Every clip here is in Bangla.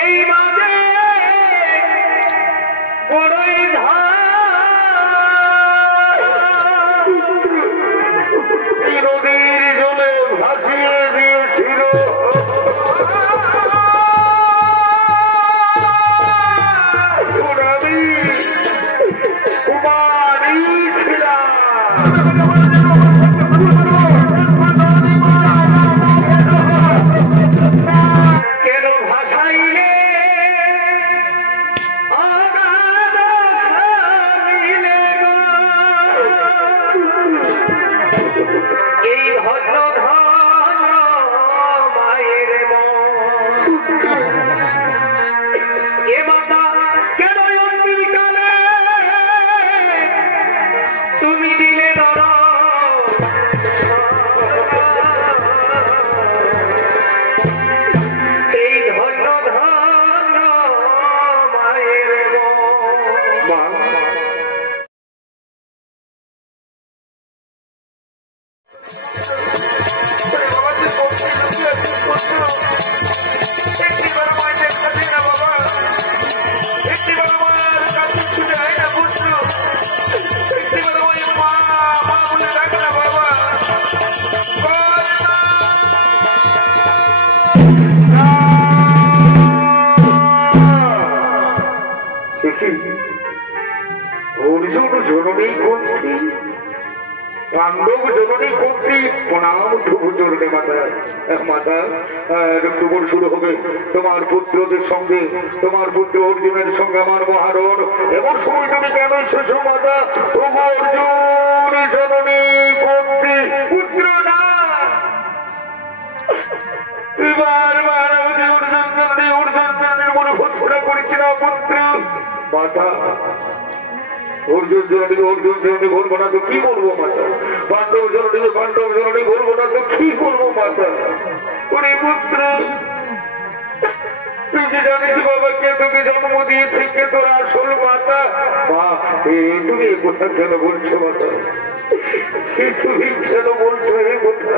এই মাঝে বড়ই এই নদীর জলে ভাসিয়ে দিয়েছিল কুমারী ছিলাম। কেন ভাসাইলে এই ভদ্র ধন মায়ের এ মাতা কেন অন্তিমকালে তুমি দিলে এই ধন্য ধন্য মায়ের অর্জুন জননী কর্তৃ পাণ্ডব জননী কর্তৃ প্রণাম ধ্রুবচরণে মাতা মাতা একটু বল শুরু হবে তোমার পুত্রদের সঙ্গে তোমার পুত্র অর্জুনের সঙ্গে আমার মহারণ এমন সময় তুমি কেন এসেছো মাতা তবু অর্জুন জননী কর্তৃ পুত্র না বারবার আমাকে অর্জুন জননীর মনে ভৎসনা করেছি না পুত্র মাতা অর্জুন জননী বলবো না তো কি বলবো মাতা পাণ্ডব জননী বলবো না তো কি বলবো মাতা ওরে পুত্র তুই যে জানিস বাবা কে তোকে জন্ম দিয়েছে কে তোর আসল মাতা মা তুমি এ কথা কেন বলছো মাতা তুমি কেন বলছো এই কথা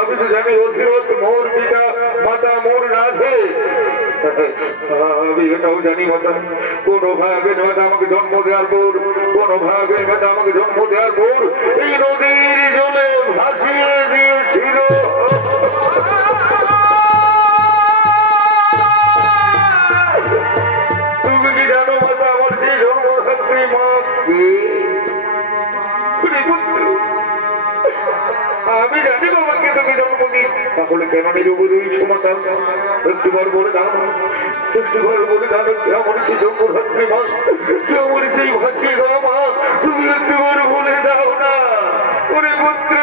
আমি তো জানি অধিরথ মোর পিতা মাতা মোর রাধে আমি এটাও জানি মাতা কোন ভাগে মাতা আমাকে জন্ম দেওয়ার পর কোন ভাগে মাতা আমাকে জন্ম দেওয়ার পর এই নদীর জলে ভাসিয়ে দিয়েছিল তুমি কি জানো মাতা আমার যে জন্মধাত্রী মা আমি জানি বাবাকে তুমি জন্ম দিস তাহলে কেন নিরুপ দিয়েছো মাতা একটিবার বলে দাও একটিবার বলে দাও কেমন সেই জন্মধাত্রী মা কেমন সেই ভাসিয়ে দাও মা তুমি একটিবার বলে দাও না ওরে পুত্র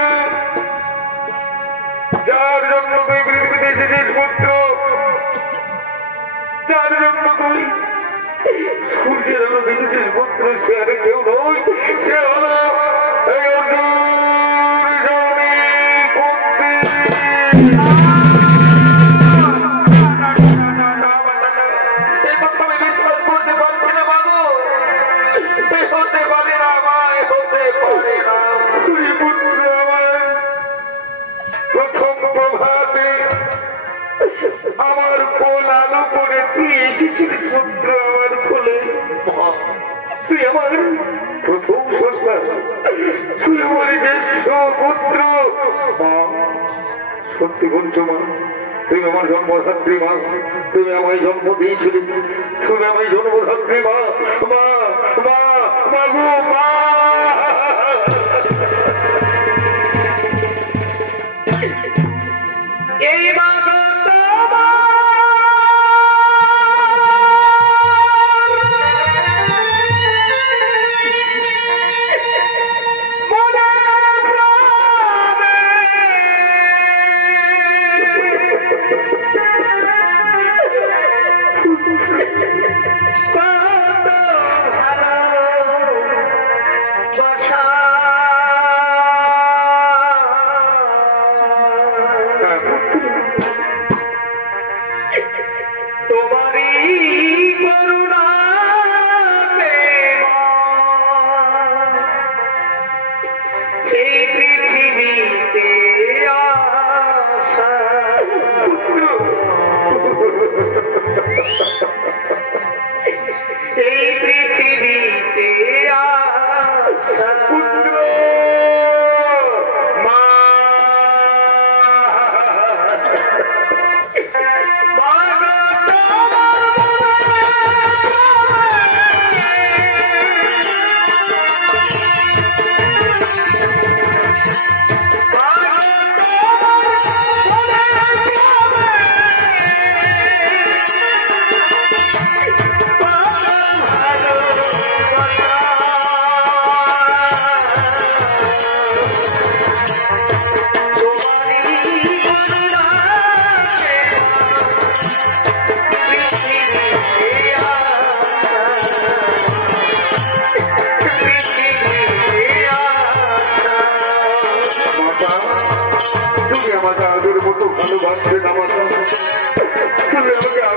যার জন্য তুই পৃথিবীতে এসেছিস পুত্র যার জন্য তুই সূর্যের আলো দেখেছিস পুত্র সে আরে কেউ নয় সে হলো এই অর্জুন আমার কোল আলো করে তুই এসেছিস পুত্র আমার কোলে তুই আমার প্রথম সন্তান তুই আমার জ্যেষ্ঠ পুত্র সত্যি বলছো মা তুমি আমার জন্মধাত্রী মা তুমি আমায় জন্ম দিয়েছিলে তুমি আমায় জন্মধাত্রী মা মা মা মা গো মা এই মা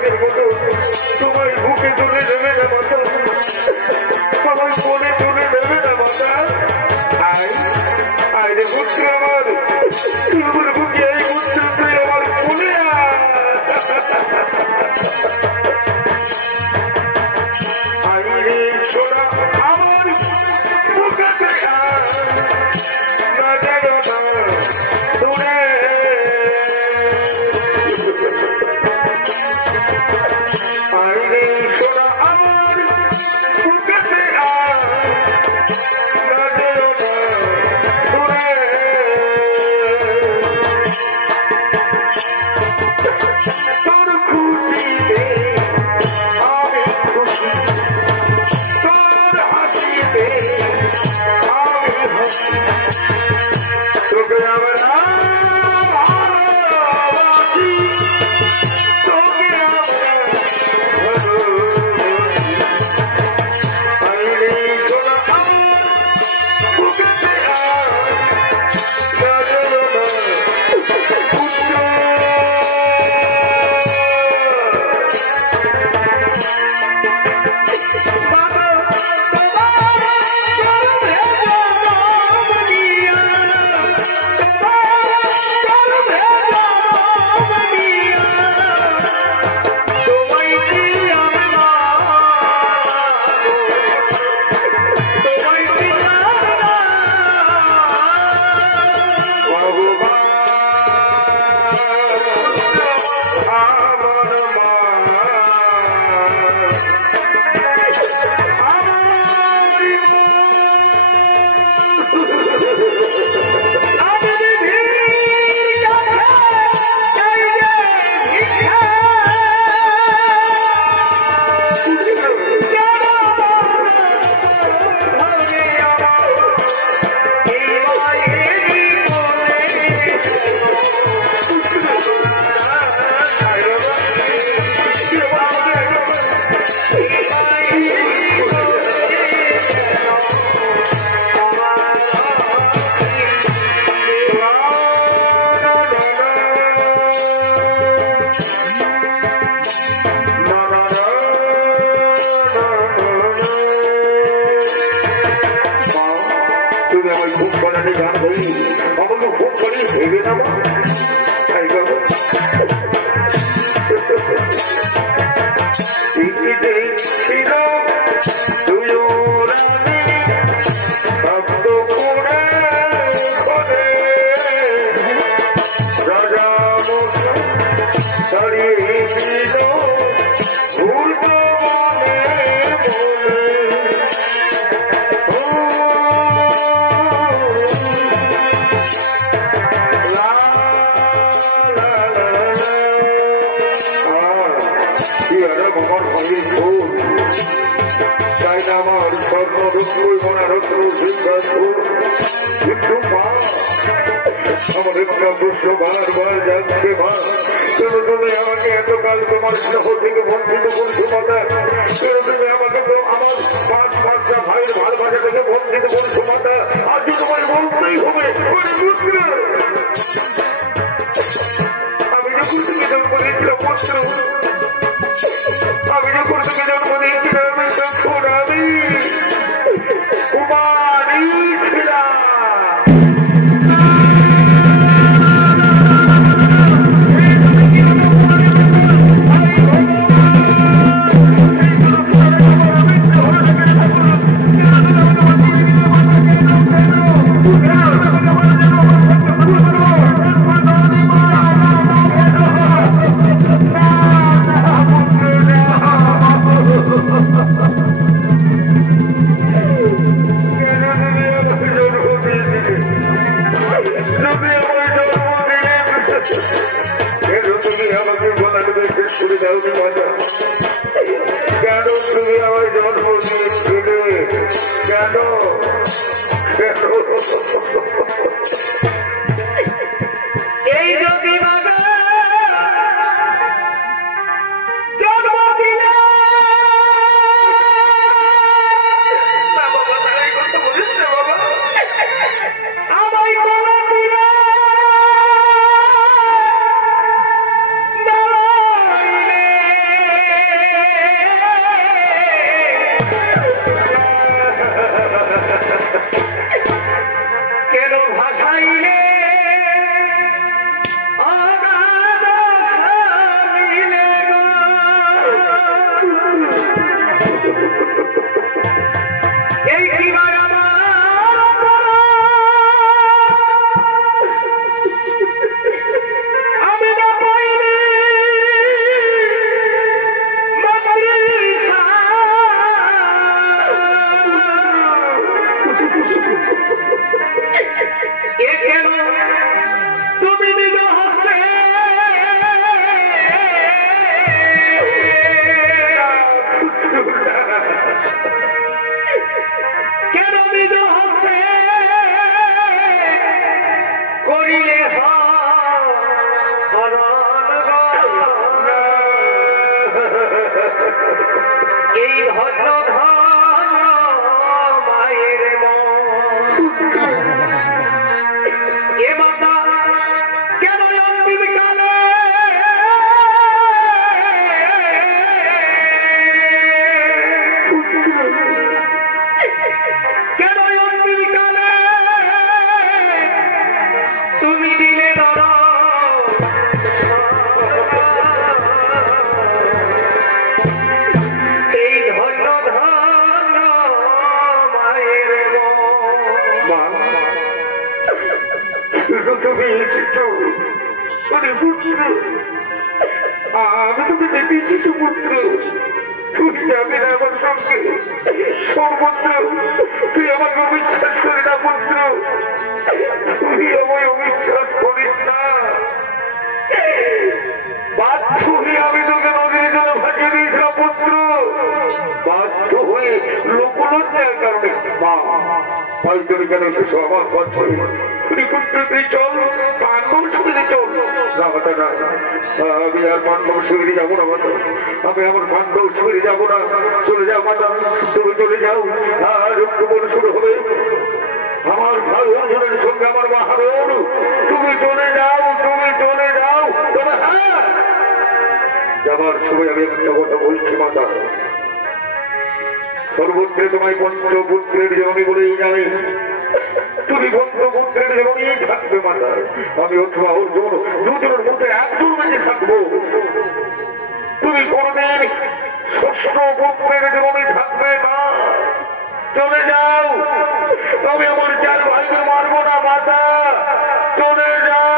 আগের মতো তোমায় বুকে তুলে দেবে না মাতা, তোমায় কোলে তুলে দেবে না মাতা। আয় রে পুত্র আমার, তোর বুকে এই পুত্র তুই আমার কোলে আয় রে ছোড়া আমার বুকে না যেন না দূরে আইরে সোনা আমার বুকেতে না যেও না দূরে তোর খুশিতে আমি খুশি, তোর হাসিতে আমি হাসি, তোকে আমরা ভালোবাসি, তোকে আমরা আইরে সোনা আমার বুকেতে না যেও না পুত্র। বারবার যাচ্ছে মা, তুমি আমাকে এতকাল তোমার স্নেহ থেকে বঞ্চিত করছো মাতা, তুমি আমাকে তো আমার 5 মাসটা ভাইয়ের ভালোবাসা থেকে বঞ্চিত করছো মাতা, আজ তোমার বলতেই হবে। আমি যখন তুমি জন্ম দিয়েছিলাম পুত্র, আমি যখন তুমি জন্ম দিয়েছিলাম তখন আমি কুমারী ছিলাম। কেন তুমি আমার জন্ম দিয়েছিলে? কেন এই যদি বাবা জন্ম দিলে বাবা কথা বলিস না বাবা, আমায় কোলা দিলে এই ধন্য ধন্য মায়ের এ মাতা কেন অন্তিম কালে কেন অন্তিম কালে তুমি দিলে এই ধন্য ধন্য মায়ের তুমি এসেছো আমি তোকে দেখে এসেছো পুত্র। তুই যাবি না আমার সঙ্গে সর্বত্র। তুই আমাকে অবিশ্বাস করি না পুত্র, তুই আমায় অবিশ্বাস করিস না। বাধ্য হয়ে আমি তোকে নদীর জন্য ভাসিয়ে দিয়েছিলাম পুত্র, বাধ্য হয়ে লোকলজ্জার কারণে। মা তাই তুমি কেন এসেছো আমার পথে? তুই পুত্র তুই চল পাণ্ডব শিবিরে চল। না মাতা না, আমি আর পাণ্ডব শিবিরে যাবো না মাতা, আমি আমার পাণ্ডব শিবিরে যাবো না। চলে যাও মাতা, তুমি চলে যাও। আর কেবল শুরু হবে আমার ভাই অর্জুনের সঙ্গে আমার মহারণ। তুমি চলে যাও, তুমি চলে যাও। তবে হ্যাঁ, যাবার সময় আমি একটা কথা বলছি মাতা, সর্বত্রে তোমায় পঞ্চপুত্রের জননী বলেই জানি। তুমি পঞ্চপুত্রের জননী থাকবে মাতা, আমি অথবা অর্জুন দুজনের মধ্যে একজন বেঁচে থাকবো। তুমি কোনদিন ষষ্ঠ পুত্রের জননী থাকবে না। চলে যাও, তবে আমার চার ভাইকে মারবো না মাতা, চলে যাও।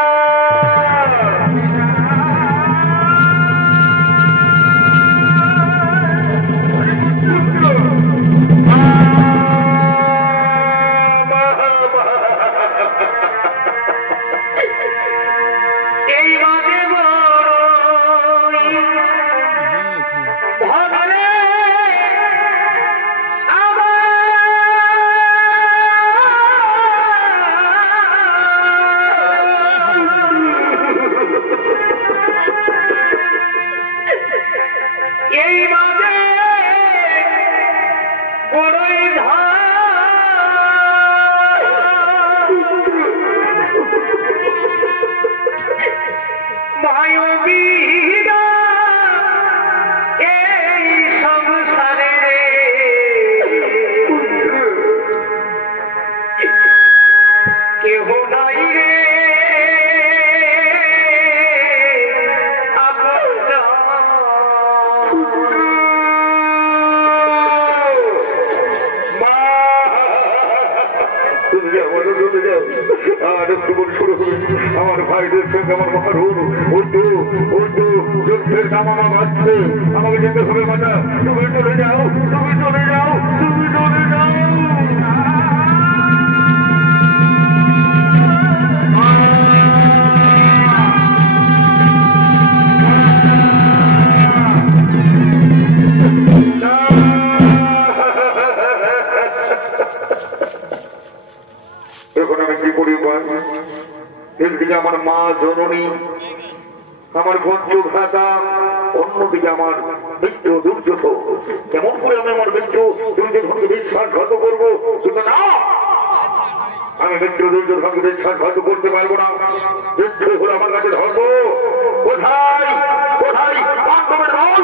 আমার ভাইদের সঙ্গে আমার মহারণ যুদ্ধের নাম আমার বাঁচছে, আমাকে যেতে হবে মাতা। তুমি চলে যাও, তুমি চলে যাও, তুমি চলে যাও। এখন আমি কি করি? একদিকে আমার মা জননী, আমার বন্ধু ভ্রাতা, অন্যদিকে আমার মিত্র দুর্যোধন। কেমন করে আমি আমার মিত্র দুর্যোধনকে বিশ্বাসঘাত করবো? কিন্তু না, আমি মিত্র দুর্যোধনকে বিশ্বাসঘাত করতে পারবো না। যুদ্ধ হলো আমার কাছে ধর্ম। কোথায় কোথায় পাণ্ডবের দল?